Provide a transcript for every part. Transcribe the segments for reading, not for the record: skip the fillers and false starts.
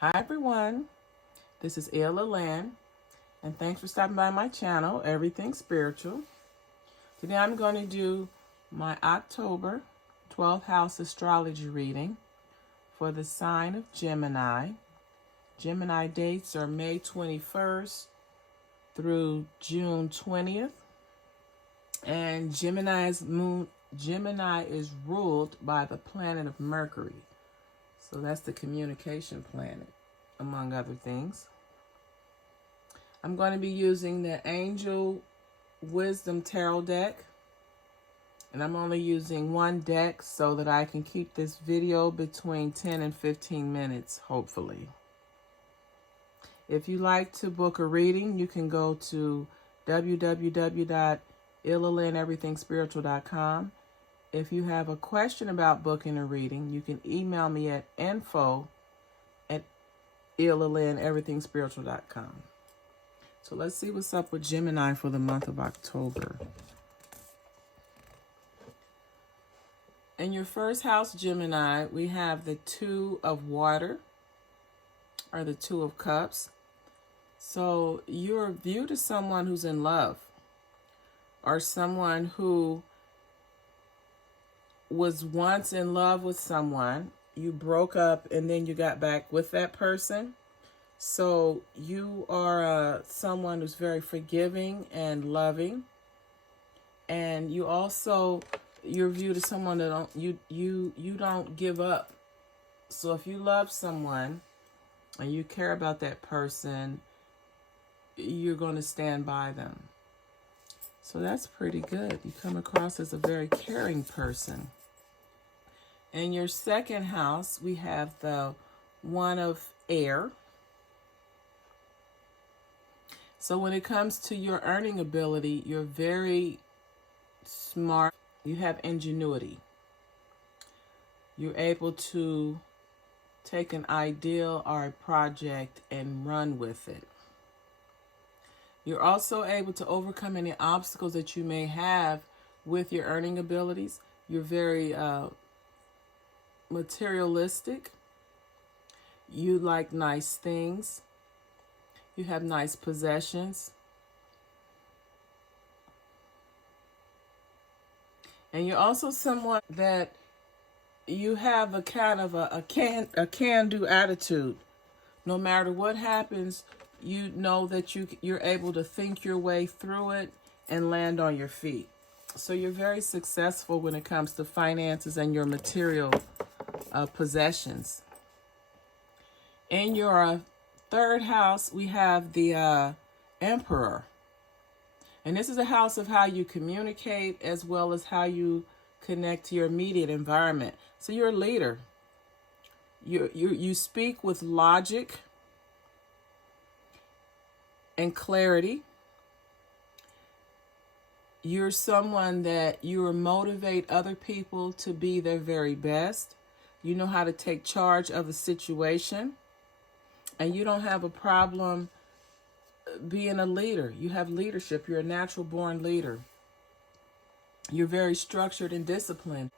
Hi everyone, this is Ella Land, and thanks for stopping by my channel, Everything Spiritual. Today I'm going to do my October 12th house astrology reading for the sign of Gemini. Gemini dates are May 21st through June 20th, and Gemini is ruled by the planet of Mercury. So that's the communication planet, among other things. I'm going to be using the Angel Wisdom Tarot deck. And I'm only using one deck so that I can keep this video between 10 and 15 minutes, hopefully. If you'd like to book a reading, you can go to www.illalandeverythingspiritual.com. If you have a question about booking a reading, you can email me at info@illalandeverythingspiritual.com. So let's see what's up with Gemini for the month of October. In your first house, Gemini, we have the Two of Water, or the Two of Cups. So you're viewed as someone who's in love, or someone who was once in love with someone. You broke up and then you got back with that person. So you are someone who's very forgiving and loving. And you also, you're viewed as someone that you don't give up. So if you love someone and you care about that person, you're going to stand by them. So that's pretty good. You come across as a very caring person. In your second house, we have the One of Air. So when it comes to your earning ability, you're very smart. You have ingenuity. You're able to take an ideal or a project and run with it. You're also able to overcome any obstacles that you may have with your earning abilities. You're very materialistic. You like nice things. You have nice possessions. And you're also someone that you have a kind of a can-do attitude. No matter what happens, you know that you're able to think your way through it and land on your feet. So you're very successful when it comes to finances and your material possessions. In your third house, we have the Emperor. And this is a house of how you communicate as well as how you connect to your immediate environment. So you're a leader. You speak with logic and clarity. You're someone that you motivate other people to be their very best. You know how to take charge of a situation. And you don't have a problem being a leader. You have leadership. You're a natural born leader. You're very structured and disciplined.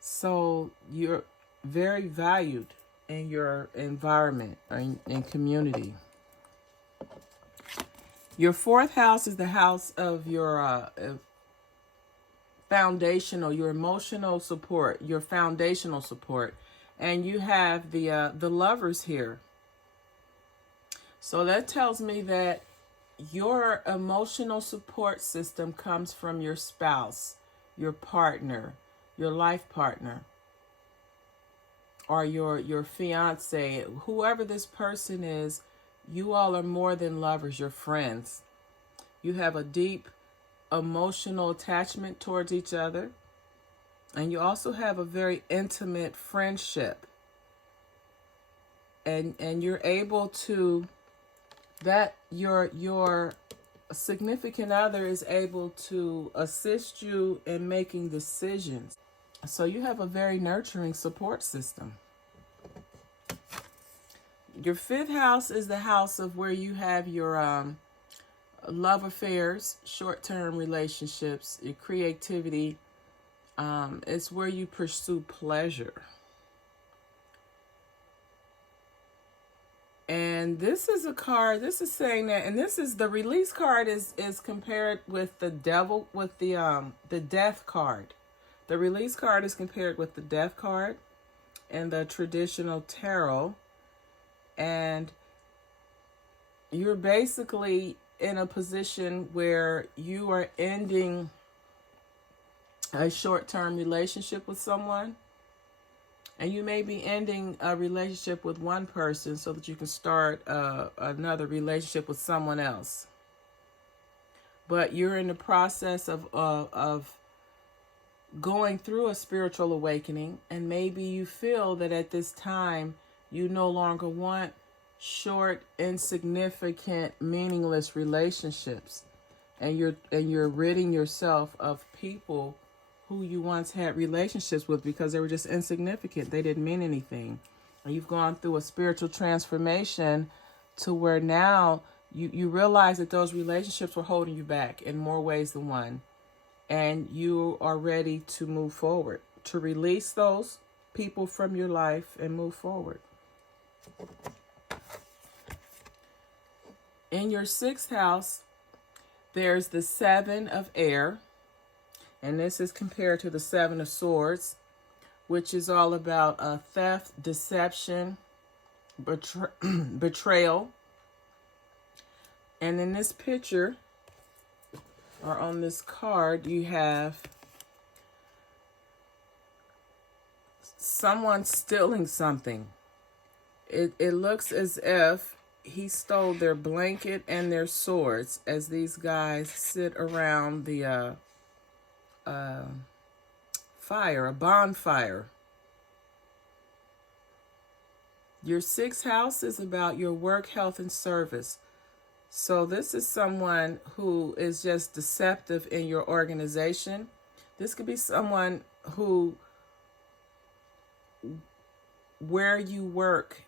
So you're very valued in your environment and community. Your fourth house is the house of your foundational, your emotional support, your foundational support. And you have the Lovers here. So that tells me that your emotional support system comes from your spouse, your partner, your life partner, or your fiance, whoever this person is. You all are more than lovers, you're friends. You have a deep emotional attachment towards each other, and you also have a very intimate friendship. And you're able to, that your significant other is able to assist you in making decisions. So you have a very nurturing support system. Your fifth house is the house of where you have your love affairs, short-term relationships, your creativity. It's where you pursue pleasure. And this is a card, this is saying that, and this is the release card is compared with the devil, with the death card. The release card is compared with the death card in the traditional tarot. And you're basically in a position where you are ending a short-term relationship with someone. And you may be ending a relationship with one person so that you can start another relationship with someone else. But you're in the process of going through a spiritual awakening, and maybe you feel that at this time you no longer want short, insignificant, meaningless relationships, and you're ridding yourself of people who you once had relationships with because they were just insignificant. They didn't mean anything. And you've gone through a spiritual transformation to where now you realize that those relationships were holding you back in more ways than one. And you are ready to move forward, to release those people from your life and move forward. In your 6th house, there's the 7 of air. And this is compared to the 7 of swords, which is all about theft, deception, betrayal. And in this picture, or on this card, you have someone stealing something. It looks as if he stole their blanket and their swords as these guys sit around the fire, a bonfire. Your 6th house is about your work, health, and service. So this is someone who is just deceptive in your organization. This could be someone who, where you work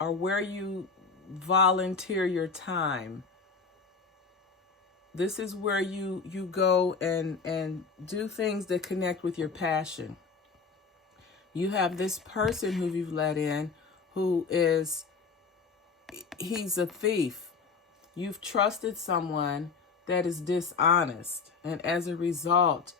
or where you volunteer your time, this is where you go and do things that connect with your passion. You have this person who you've let in who he's a thief. You've trusted someone that is dishonest. And as a result,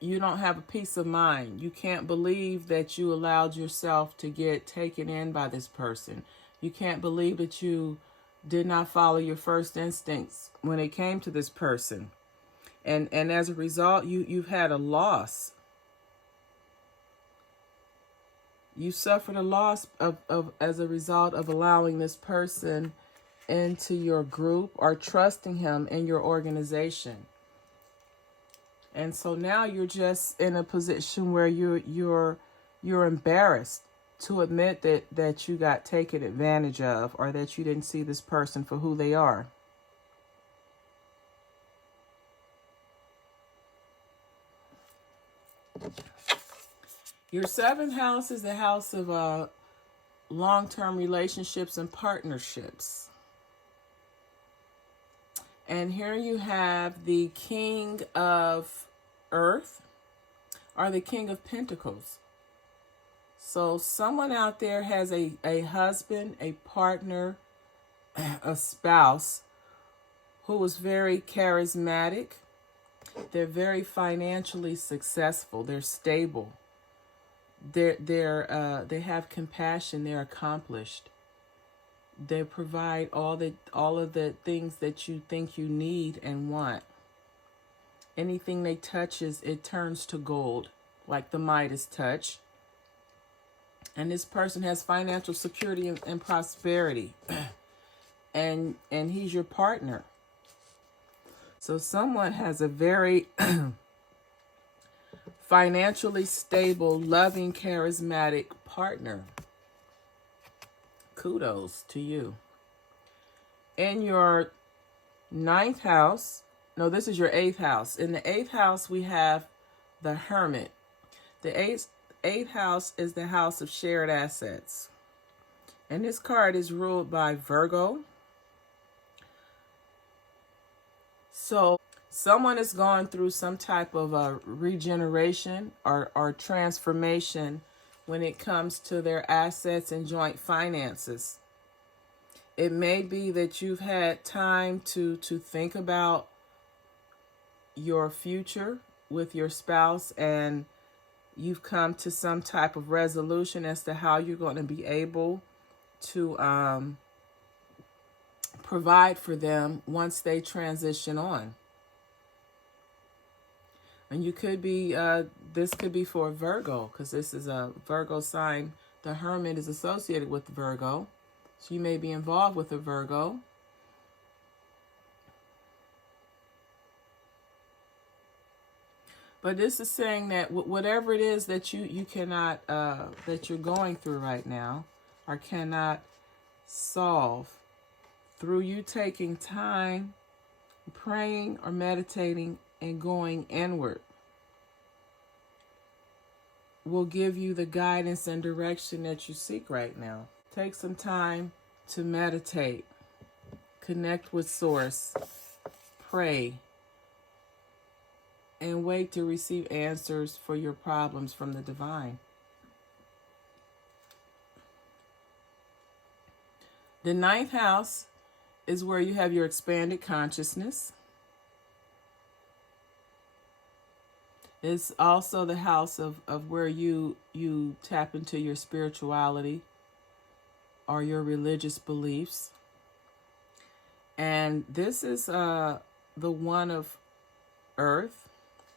you don't have a peace of mind. You can't believe that you allowed yourself to get taken in by this person. You can't believe that you did not follow your first instincts when it came to this person. And as a result, you've had a loss. You suffered a loss of as a result of allowing this person into your group or trusting him in your organization. And so now you're just in a position where you're embarrassed to admit that you got taken advantage of, or that you didn't see this person for who they are. Your 7th house is the house of long-term relationships and partnerships. And here you have the King of Earth, or the King of Pentacles. So someone out there has a husband, a partner, a spouse who is very charismatic. They're very financially successful. They're stable. They have compassion. They're accomplished. They provide all of the things that you think you need and want. Anything they touches, it turns to gold, like the Midas touch. And this person has financial security and prosperity. and he's your partner. So someone has a very financially stable, loving, charismatic partner. Kudos to you. In your 9th house, no, this is your 8th house. In the 8th house, we have the Hermit. The 8th house is the house of shared assets. And this card is ruled by Virgo. So someone is going through some type of a regeneration or transformation when it comes to their assets and joint finances. It may be that you've had time to think about your future with your spouse, and you've come to some type of resolution as to how you're going to be able to provide for them once they transition on. And you could be, this could be for Virgo, because this is a Virgo sign. The Hermit is associated with Virgo. So you may be involved with a Virgo. But this is saying that whatever it is that you cannot, that you're going through right now, or cannot solve, through you taking time, praying or meditating and going inward, will give you the guidance and direction that you seek right now. Take some time to meditate, connect with Source, pray, and wait to receive answers for your problems from the divine. The 9th house is where you have your expanded consciousness. It's also the house of where you tap into your spirituality or your religious beliefs. And this is the one of Earth,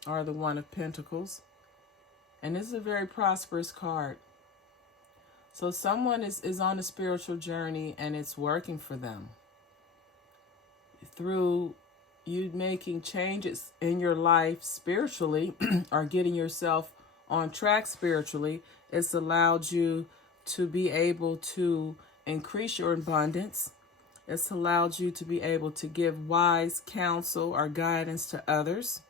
or the one of Pentacles. And this is a very prosperous card. So someone is on a spiritual journey, and it's working for them. Through you making changes in your life spiritually, or getting yourself on track spiritually, it's allowed you to be able to increase your abundance. It's allowed you to be able to give wise counsel or guidance to others.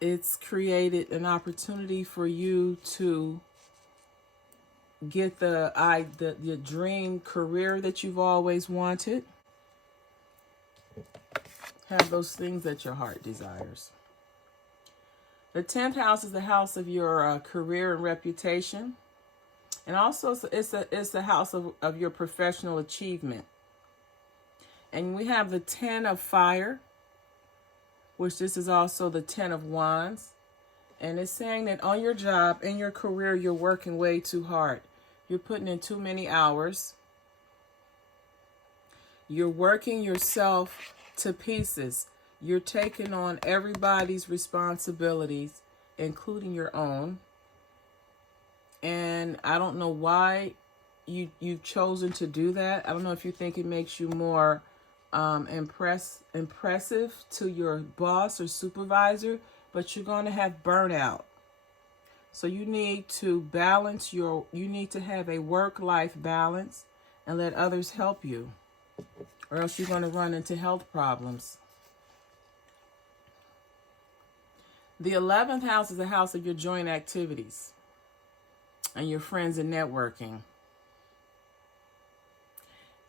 It's created an opportunity for you to get the dream career that you've always wanted. Have those things that your heart desires. The 10th house is the house of your career and reputation. And also it's the house of your professional achievement. And we have the 10 of fire, which this is also the 10 of wands. And it's saying that on your job, in your career, you're working way too hard. You're putting in too many hours. You're working yourself to pieces. You're taking on everybody's responsibilities, including your own. And I don't know why you've chosen to do that. I don't know if you think it makes you more impressive to your boss or supervisor, but you're going to have burnout. So you need to balance you need to have a work-life balance and let others help you, or else you're going to run into health problems. The 11th house is the house of your joint activities and your friends and networking.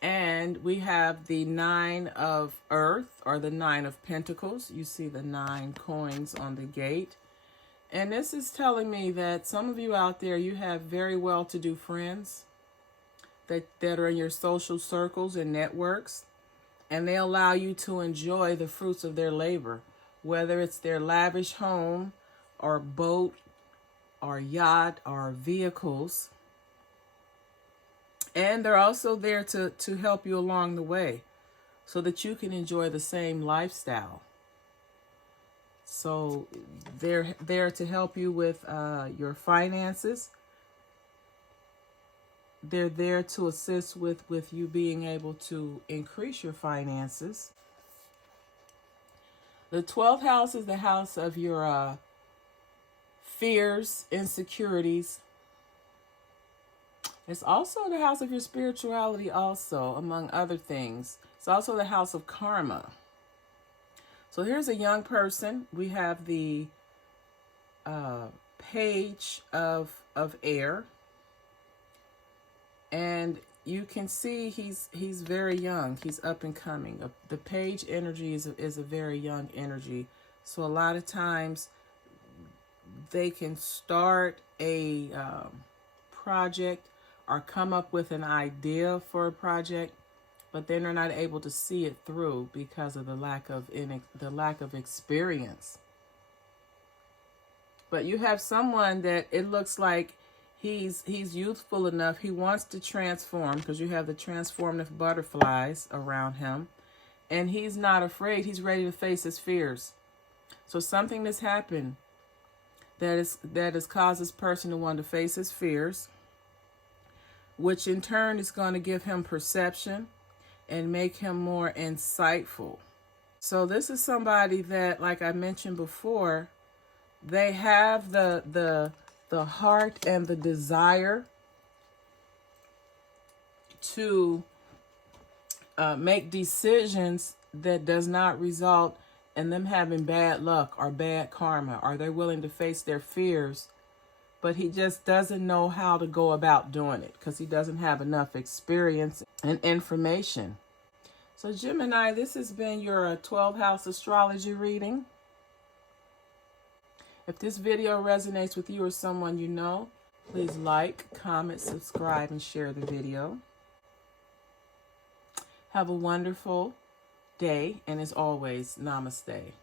And we have the 9 of Earth, or the 9 of Pentacles. You see the 9 coins on the gate. And this is telling me that some of you out there, you have very well-to-do friends that are in your social circles and networks. And they allow you to enjoy the fruits of their labor, whether it's their lavish home or boat or yacht or vehicles. And they're also there to help you along the way so that you can enjoy the same lifestyle. So they're there to help you with your finances. They're there to assist with you being able to increase your finances. The 12th house is the house of your fears, insecurities. It's also the house of your spirituality also, among other things. It's also the house of karma. So here's a young person. We have the page of air. And you can see he's very young. He's up and coming. The page energy is a very young energy. So a lot of times they can start a project or come up with an idea for a project, but then they're not able to see it through because of the lack of experience. But you have someone that it looks like he's youthful enough. He wants to transform because you have the transformative butterflies around him, and he's not afraid. He's ready to face his fears. So something has happened that has caused this person to want to face his fears, which in turn is going to give him perception and make him more insightful. So this is somebody that, like I mentioned before, they have the heart and the desire to make decisions that does not result in them having bad luck or bad karma, or they're willing to face their fears, but he just doesn't know how to go about doing it because he doesn't have enough experience and information. So Gemini, this has been your 12th house astrology reading. If this video resonates with you or someone you know, please like, comment, subscribe, and share the video. Have a wonderful day, and as always, namaste.